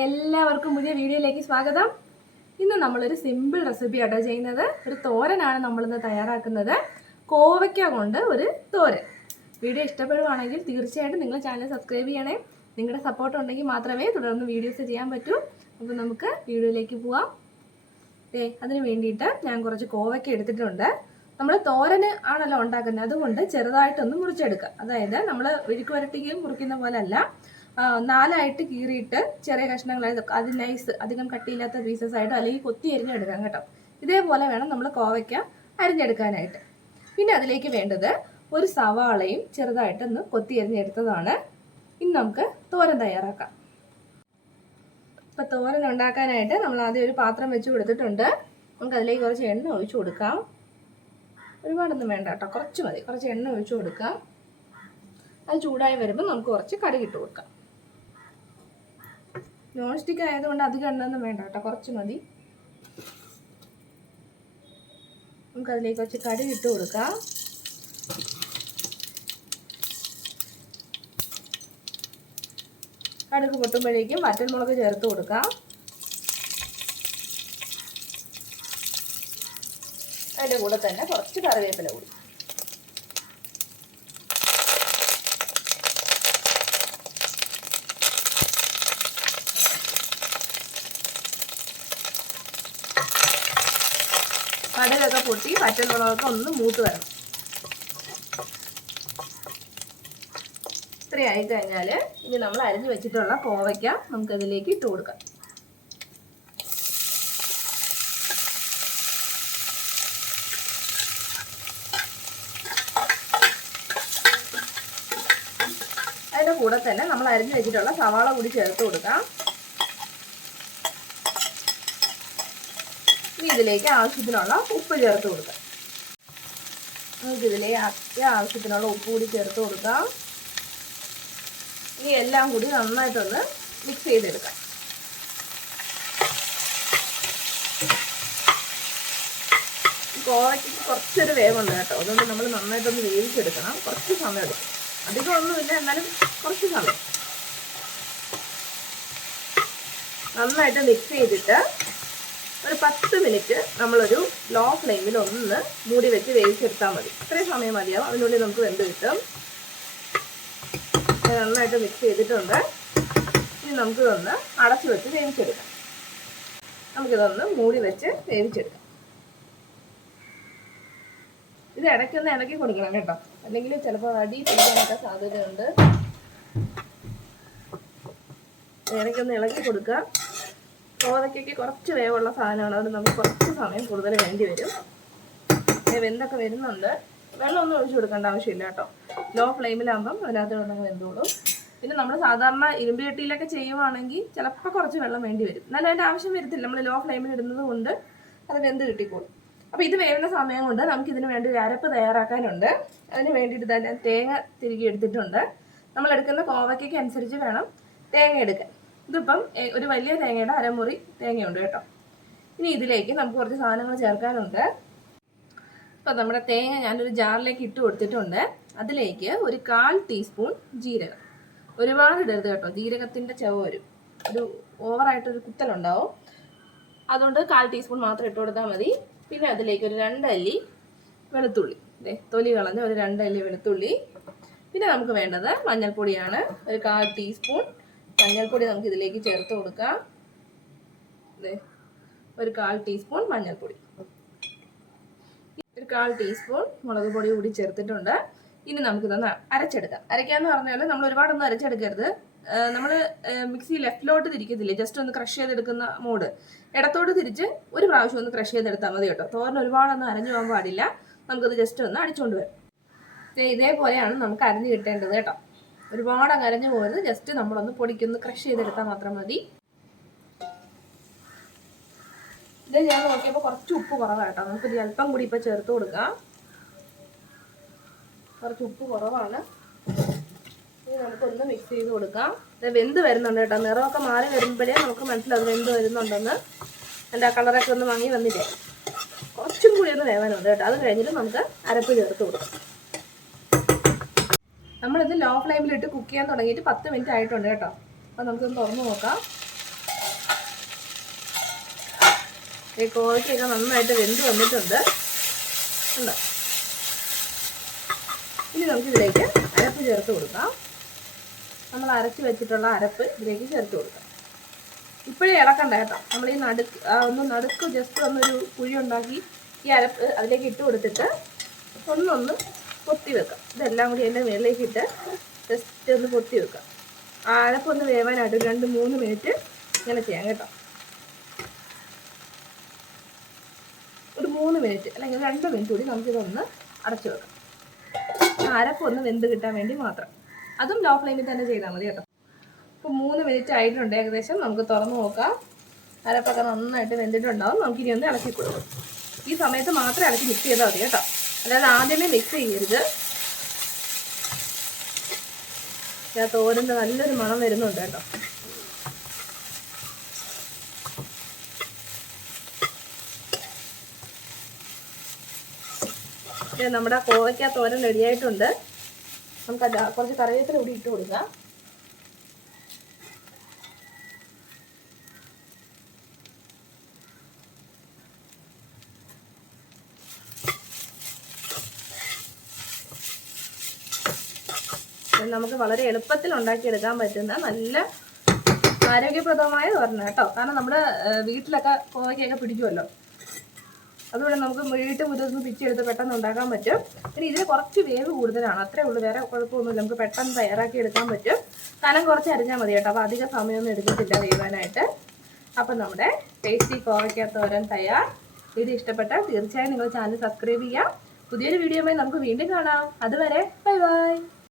എല്ലാവർക്കും പുതിയ വീഡിയോയിലേക്ക് സ്വാഗതം. ഇന്ന് നമ്മളൊരു സിമ്പിൾ റെസിപ്പി ആട്ടോ ചെയ്യുന്നത്. ഒരു തോരനാണ് നമ്മളിന്ന് തയ്യാറാക്കുന്നത്. കോവയ്ക്ക കൊണ്ട് ഒരു തോരൻ. വീഡിയോ ഇഷ്ടപ്പെടുവാണെങ്കിൽ തീർച്ചയായിട്ടും നിങ്ങൾ ചാനൽ സബ്സ്ക്രൈബ് ചെയ്യണേ. നിങ്ങളുടെ സപ്പോർട്ട് ഉണ്ടെങ്കിൽ മാത്രമേ തുടർന്ന് വീഡിയോസ് ചെയ്യാൻ പറ്റൂ. അപ്പോൾ നമുക്ക് വീഡിയോയിലേക്ക് പോവാം. അതിന് വേണ്ടിയിട്ട് ഞാൻ കുറച്ച് കോവയ്ക്ക എടുത്തിട്ടുണ്ട്. നമ്മൾ തോരന് ആണല്ലോ ഉണ്ടാക്കുന്നത്, അതുകൊണ്ട് ചെറുതായിട്ടൊന്ന് മുറിച്ചെടുക്കുക. അതായത് നമ്മൾ വിഴുക്ക് വരട്ടിക്ക് മുറിക്കുന്ന പോലെ അല്ല, 4 കീറിയിട്ട് ചെറിയ കഷ്ണങ്ങളായിട്ട് അത് നൈസ്, അധികം കട്ടിയില്ലാത്ത പീസസ് ആയിട്ട് അല്ലെങ്കിൽ കൊത്തി അരിഞ്ഞെടുക്കാം കേട്ടോ. ഇതേപോലെ വേണം നമ്മൾ കോവയ്ക്ക അരിഞ്ഞെടുക്കാനായിട്ട്. പിന്നെ അതിലേക്ക് വേണ്ടത് ഒരു സവാളയും ചെറുതായിട്ടൊന്ന് കൊത്തി അരിഞ്ഞെടുത്തതാണ്. ഇനി നമുക്ക് തോരൻ തയ്യാറാക്കാം. ഇപ്പം തോരൻ ഉണ്ടാക്കാനായിട്ട് നമ്മൾ ആദ്യം ഒരു പാത്രം വെച്ച് കൊടുത്തിട്ടുണ്ട്. നമുക്ക് അതിലേക്ക് കുറച്ച് എണ്ണ ഒഴിച്ചു കൊടുക്കാം. ഒരുപാടൊന്നും വേണ്ട കേട്ടോ, കുറച്ച് മതി. കുറച്ച് എണ്ണ ഒഴിച്ചു കൊടുക്കാം. അത് ചൂടായി വരുമ്പോൾ നമുക്ക് കുറച്ച് കടുക് ഇട്ട് കൊടുക്കാം. നോൺ സ്റ്റിക്ക് ആയതുകൊണ്ട് അധികം എണ്ണയൊന്നും വേണ്ട കേട്ടോ, കുറച്ച് മതി. നമുക്കതിലേക്ക് കുറച്ച് കടുക് ഇട്ട് കൊടുക്കാം. കടുക് പൊട്ടുമ്പോഴേക്കും വറ്റൽമുളക് ചേർത്ത് കൊടുക്കാം. അതിൻ്റെ കൂടെ തന്നെ കുറച്ച് കറിവേപ്പില കൂടി. കടുകൊക്കെ പൊട്ടി വറ്റൽമുളകൊക്കെ ഒന്ന് മൂത്ത് വരണം. ഇത്രയായി കഴിഞ്ഞാൽ ഇനി നമ്മൾ അരിഞ്ഞു വെച്ചിട്ടുള്ള കോവയ്ക്ക നമുക്കതിലേക്ക് ഇട്ട് കൊടുക്കാം. അതിൻ്റെ കൂടെ തന്നെ നമ്മൾ അരിഞ്ഞു വെച്ചിട്ടുള്ള സവാള കൂടി ചേർത്ത് കൊടുക്കാം. ഇനി ഇതിലേക്ക് ആവശ്യത്തിനുള്ള ഉപ്പ് ചേർത്ത് കൊടുക്കാം. നമുക്കിതിലേക്ക് ആവശ്യത്തിനുള്ള ഉപ്പ് കൂടി ചേർത്ത് കൊടുക്കാം. ഇനി എല്ലാം കൂടി നന്നായിട്ടൊന്ന് മിക്സ് ചെയ്തെടുക്കാം. കോവയ്ക്ക് കുറച്ചൊരു വേവുണ്ട് കേട്ടോ, അതുകൊണ്ട് നമ്മൾ നന്നായിട്ടൊന്ന് വേവിച്ചെടുക്കണം. കുറച്ച് സമയം എടുക്കും, അധികം ഒന്നുമില്ല, എന്നാലും കുറച്ച് സമയം. നന്നായിട്ട് മിക്സ് ചെയ്തിട്ട് ഒരു 10 മിനിറ്റ് നമ്മളൊരു ലോ ഫ്ലെയിമിൽ ഒന്ന് മൂടി വെച്ച് വേവിച്ചെടുത്താൽ മതി. ഇത്രയും സമയം മതിയാവും, അതിനുള്ളിൽ നമുക്ക് വെന്ത് കിട്ടും. നന്നായിട്ട് മിക്സ് ചെയ്തിട്ടുണ്ട്. ഇനി നമുക്കിതൊന്ന് അടച്ചു വെച്ച് വേവിച്ചെടുക്കാം. നമുക്കിതൊന്ന് മൂടി വെച്ച് വേവിച്ചെടുക്കാം. ഇത് ഇടയ്ക്കൊന്ന് ഇളക്കി കൊടുക്കണം കേട്ടോ, അല്ലെങ്കിൽ ചിലപ്പോൾ അടി പിടിക്കാനൊക്കെ സാധ്യതയുണ്ട്. ഇടയ്ക്കൊന്ന് ഇളക്കി കൊടുക്കുക. കോവയ്ക്കൊക്കെ കുറച്ച് വേവുള്ള സാധനമാണ്, അതുകൊണ്ട് നമുക്ക് കുറച്ച് സമയം കൂടുതൽ വേണ്ടി വരും. വെന്തൊക്കെ വരുന്നുണ്ട്. വെള്ളമൊന്നും ഒഴിച്ചു കൊടുക്കേണ്ട ആവശ്യമില്ല കേട്ടോ. ലോ ഫ്ലെയിമിലാകുമ്പം അതിനകത്ത് വെള്ളം വെന്തോളും. പിന്നെ നമ്മൾ സാധാരണ ഇരുമ്പ് ചട്ടിയിലൊക്കെ ചെയ്യുവാണെങ്കിൽ ചിലപ്പോൾ കുറച്ച് വെള്ളം വേണ്ടി വരും, എന്നാലും അതിൻ്റെ ആവശ്യം വരത്തില്ല. നമ്മൾ ലോ ഫ്ലെയിമിൽ ഇടുന്നത് കൊണ്ട് അത് വെന്ത് കിട്ടിക്കോളും. അപ്പോൾ ഇത് വേവുന്ന സമയം കൊണ്ട് നമുക്കിതിന് വേണ്ടി ഒരു അരപ്പ് തയ്യാറാക്കാനുണ്ട്. അതിന് വേണ്ടിയിട്ട് തന്നെ തേങ്ങ തിരികെ എടുത്തിട്ടുണ്ട്. നമ്മൾ എടുക്കുന്ന കോവയ്ക്കൊക്കെ അനുസരിച്ച് വേണം തേങ്ങ എടുക്കാൻ. ഇതിപ്പം ഒരു വലിയ തേങ്ങയുടെ അരമുറി തേങ്ങയുണ്ട് കേട്ടോ. ഇനി ഇതിലേക്ക് നമുക്ക് കുറച്ച് സാധനങ്ങൾ ചേർക്കാനുണ്ട്. ഇപ്പം നമ്മുടെ തേങ്ങ ഞാനൊരു ജാറിലേക്ക് ഇട്ട് കൊടുത്തിട്ടുണ്ട്. അതിലേക്ക് ഒരു 1/4 ടീസ്പൂൺ ജീരകം. ഒരുപാട് ഇടരുത് കേട്ടോ, ജീരകത്തിൻ്റെ ചുവ വരും, ഒരു ഓവറായിട്ടൊരു കുത്തലുണ്ടാവും. അതുകൊണ്ട് 1/4 ടീസ്പൂൺ മാത്രം ഇട്ട് കൊടുത്താൽ മതി. പിന്നെ അതിലേക്ക് ഒരു 2 അല്ലി വെളുത്തുള്ളി, തൊലി കളഞ്ഞ ഒരു 2 അല്ലി വെളുത്തുള്ളി. പിന്നെ നമുക്ക് വേണ്ടത് മഞ്ഞൾപ്പൊടിയാണ്. ഒരു 1/4 ടീസ്പൂൺ മഞ്ഞൾപ്പൊടി നമുക്ക് ഇതിലേക്ക് ചേർത്ത് കൊടുക്കാം. ഒരു 1/4 ടീസ്പൂൺ മഞ്ഞൾപ്പൊടി, ഒരു 1/4 ടീസ്പൂൺ മുളക് പൊടി കൂടി ചേർത്തിട്ടുണ്ട്. ഇനി നമുക്കിതൊന്ന് അരച്ചെടുക്കാം. അരയ്ക്കാന്ന് പറഞ്ഞാൽ നമ്മൾ ഒരുപാടൊന്നും അരച്ചെടുക്കരുത്. നമ്മൾ മിക്സി ലെഫ്റ്റിലോട്ട് തിരിക്കത്തില്ലേ, ജസ്റ്റ് ഒന്ന് ക്രഷ് ചെയ്തെടുക്കുന്ന മോഡ്, ഇടത്തോട്ട് തിരിച്ച് ഒരു പ്രാവശ്യം ഒന്ന് ക്രഷ് ചെയ്തെടുത്താൽ മതി കേട്ടോ. തോരൻ ഒരുപാടൊന്നും അരഞ്ഞു പോകാൻ പാടില്ല. നമുക്കത് ജസ്റ്റ് ഒന്ന് അടിച്ചുകൊണ്ട് വരും. ഇതേപോലെയാണ് നമുക്ക് അരഞ്ഞ് കിട്ടേണ്ടത് കേട്ടോ. ഒരുപാട് അങ്ങ് അരഞ്ഞു പോകരുത്, ജസ്റ്റ് നമ്മളൊന്ന് പൊടിക്കൊന്ന് ക്രഷ് ചെയ്തെടുത്താൽ മാത്രം മതി. ഇത് ഞാൻ നോക്കിയപ്പോൾ കുറച്ച് ഉപ്പ് കുറവാണ് കേട്ടോ, നമുക്കൊരു അല്പം കൂടി ഇപ്പോൾ ചേർത്ത് കൊടുക്കാം. കുറച്ച് ഉപ്പ് കുറവാണ്. ഇനി നമുക്കൊന്ന് മിക്സ് ചെയ്ത് കൊടുക്കാം. ഇത് വെന്ത് വരുന്നുണ്ട് കേട്ടോ, നിറമൊക്കെ മാറി വരുമ്പോഴേ നമുക്ക് മനസ്സിലാവും വെന്ത് വരുന്നുണ്ടെന്ന്. എൻ്റെ ആ കളറൊക്കെ ഒന്ന് മങ്ങി വന്നില്ലേ, കുറച്ചും കൂടി ഒന്ന് വേവാനുണ്ട് കേട്ടോ. അത് കഴിഞ്ഞിട്ട് നമുക്ക് അരപ്പ് ചേർത്ത് കൊടുക്കാം. നമ്മളിത് ലോ ഫ്ലെയിമിലിട്ട് കുക്ക് ചെയ്യാൻ തുടങ്ങിയിട്ട് 10 മിനിറ്റ് ആയിട്ടുണ്ട് കേട്ടോ. അപ്പോൾ നമുക്കൊന്ന് തുറന്ന് നോക്കാം. ഈ കോവയ്ക്കൊക്കെ നന്നായിട്ട് വെന്ത് വന്നിട്ടുണ്ട്. ഉണ്ടോ? ഇനി നമുക്കിതിലേക്ക് അരപ്പ് ചേർത്ത് കൊടുക്കാം. നമ്മൾ അരച്ച് വെച്ചിട്ടുള്ള അരപ്പ് ഇതിലേക്ക് ചേർത്ത് കൊടുക്കാം. ഇപ്പോഴേ ഇളക്കണ്ട കേട്ടോ. നമ്മൾ ഈ നടുക്ക് ജസ്റ്റ് ഒന്നൊരു കുഴി ഉണ്ടാക്കി ഈ അരപ്പ് അതിലേക്ക് ഇട്ട് കൊടുത്തിട്ട് ഒന്നൊന്ന് പൊത്തി വെക്കാം. ഇതെല്ലാം കൂടി അതിൻ്റെ മേളിലേക്ക് ഇട്ട് ജസ്റ്റ് ഒന്ന് പൊത്തി വെക്കാം. ആ അരപ്പൊന്ന് വേവാനായിട്ട് ഒരു 2-3 മിനിറ്റ് ഇങ്ങനെ ചെയ്യാം കേട്ടോ. ഒരു 3 മിനിറ്റ് അല്ലെങ്കിൽ 2 മിനിറ്റ് കൂടി നമുക്കിതൊന്ന് അടച്ചു വെക്കാം. അരപ്പൊന്ന് വെന്ത് കിട്ടാൻ വേണ്ടി മാത്രം. അതും ലോ ഫ്ലെയിമിൽ തന്നെ ചെയ്താൽ മതി കേട്ടോ. ഇപ്പോൾ 3 മിനിറ്റ് ആയിട്ടുണ്ട് ഏകദേശം. നമുക്ക് തുറന്ന് നോക്കാം. അരപ്പൊക്കെ നന്നായിട്ട് വെന്തിട്ടുണ്ടാവും. നമുക്കിനി ഒന്ന് ഇളക്കി കൊടുക്കും. ഈ സമയത്ത് മാത്രമേ ഇളക്കി മിക്സ് ചെയ്താൽ മതി കേട്ടോ. അല്ലാതെ ആദ്യമേ മിക്സ് ചെയ്യരുത്. തോരൻ്റെ നല്ലൊരു മണം വരുന്നുണ്ട് കേട്ടോ. നമ്മുടെ കോവയ്ക്ക തോരൻ റെഡിയായിട്ടുണ്ട്. നമുക്ക് കുറച്ച് കറിവേപ്പില കൂടി ഇട്ട് കൊടുക്കാം. നമുക്ക് വളരെ എളുപ്പത്തിൽ ഉണ്ടാക്കിയെടുക്കാൻ പറ്റുന്ന നല്ല ആരോഗ്യപ്രദമായ തോരൻ കേട്ടോ. കാരണം നമ്മുടെ വീട്ടിലൊക്കെ കോവയ്ക്കൊക്കെ പിടിക്കുമല്ലോ. അതുകൊണ്ട് നമുക്ക് വീട്ടുമുറ്റത്ത് പിച്ചെടുത്ത് പെട്ടെന്ന് ഉണ്ടാക്കാൻ പറ്റും. പിന്നെ ഇതിന് കുറച്ച് വേവ് കൂടുതലാണ്, അത്രേ ഉള്ളൂ. വേറെ കുഴപ്പമൊന്നുമില്ല. നമുക്ക് പെട്ടെന്ന് തയ്യാറാക്കി എടുക്കാൻ പറ്റും. കനം കുറച്ച് അരിഞ്ഞാൽ മതി കേട്ടോ. അപ്പോൾ അധികം സമയമൊന്നും എടുക്കത്തില്ല വേവാനായിട്ട്. അപ്പം നമ്മുടെ ടേസ്റ്റി കോവയ്ക്ക തോരൻ തയ്യാർ. വീഡിയോ ഇഷ്ടപ്പെട്ടാൽ തീർച്ചയായും നിങ്ങൾ ചാനൽ സബ്സ്ക്രൈബ് ചെയ്യാം. പുതിയൊരു വീഡിയോയുമായി നമുക്ക് വീണ്ടും കാണാം. അതുവരെ ബൈ ബൈ.